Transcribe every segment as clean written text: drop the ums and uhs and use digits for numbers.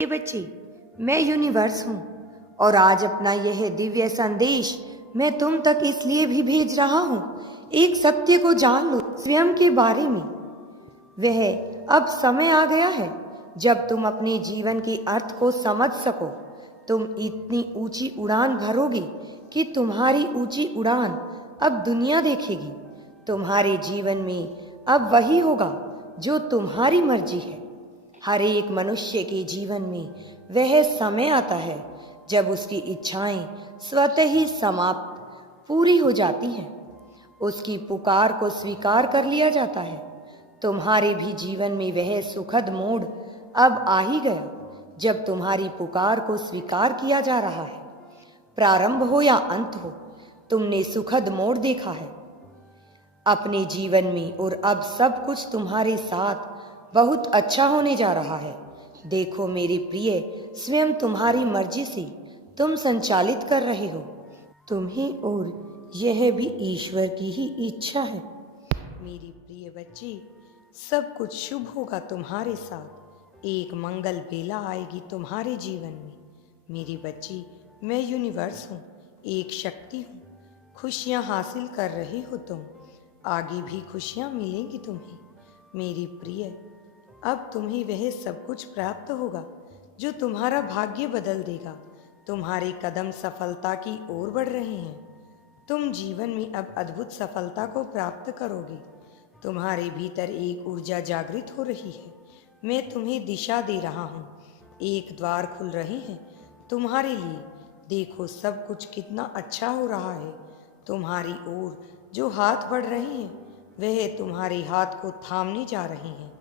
ये बच्चे, मैं यूनिवर्स हूँ और आज अपना यह दिव्य संदेश मैं तुम तक इसलिए भी भेज रहा हूँ। एक सत्य को जान लो स्वयं के बारे में। वह अब समय आ गया है जब तुम अपने जीवन के अर्थ को समझ सको। तुम इतनी ऊंची उड़ान भरोगे कि तुम्हारी ऊंची उड़ान अब दुनिया देखेगी। तुम्हारे जीवन में अब वही होगा जो तुम्हारी मर्जी है। हर एक मनुष्य के जीवन में वह समय आता है जब उसकी इच्छाएं स्वतः ही समाप्त पूरी हो जाती हैं। उसकी पुकार को स्वीकार कर लिया जाता है। तुम्हारे भी जीवन में वह सुखद मोड़ अब आ ही गया जब तुम्हारी पुकार को स्वीकार किया जा रहा है। प्रारंभ हो या अंत हो, तुमने सुखद मोड़ देखा है अपने जीवन में और अब सब कुछ तुम्हारे साथ बहुत अच्छा होने जा रहा है। देखो मेरे प्रिय, स्वयं तुम्हारी मर्जी से तुम संचालित कर रहे हो तुम्हें, और यह भी ईश्वर की ही इच्छा है। मेरी प्रिय बच्ची, सब कुछ शुभ होगा तुम्हारे साथ। एक मंगल बेला आएगी तुम्हारे जीवन में। मेरी बच्ची, मैं यूनिवर्स हूँ, एक शक्ति हूँ। खुशियाँ हासिल कर रही हो तुम, आगे भी खुशियाँ मिलेंगी तुम्हें। मेरी प्रिय, अब तुम्हें वह सब कुछ प्राप्त होगा जो तुम्हारा भाग्य बदल देगा। तुम्हारे कदम सफलता की ओर बढ़ रहे हैं। तुम जीवन में अब अद्भुत सफलता को प्राप्त करोगे। तुम्हारे भीतर एक ऊर्जा जागृत हो रही है। मैं तुम्हें दिशा दे रहा हूँ। एक द्वार खुल रहे हैं तुम्हारे लिए। देखो सब कुछ कितना अच्छा हो रहा है। तुम्हारी ओर जो हाथ बढ़ रहे हैं वह तुम्हारे हाथ को थामने जा रहे हैं।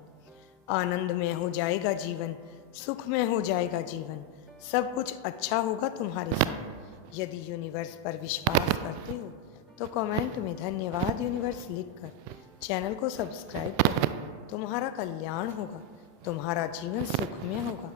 आनंदमय हो जाएगा जीवन, सुखमय हो जाएगा जीवन। सब कुछ अच्छा होगा तुम्हारे साथ। यदि यूनिवर्स पर विश्वास करते हो तो कमेंट में धन्यवाद यूनिवर्स लिखकर चैनल को सब्सक्राइब करो। तुम्हारा कल्याण होगा, तुम्हारा जीवन सुखमय होगा।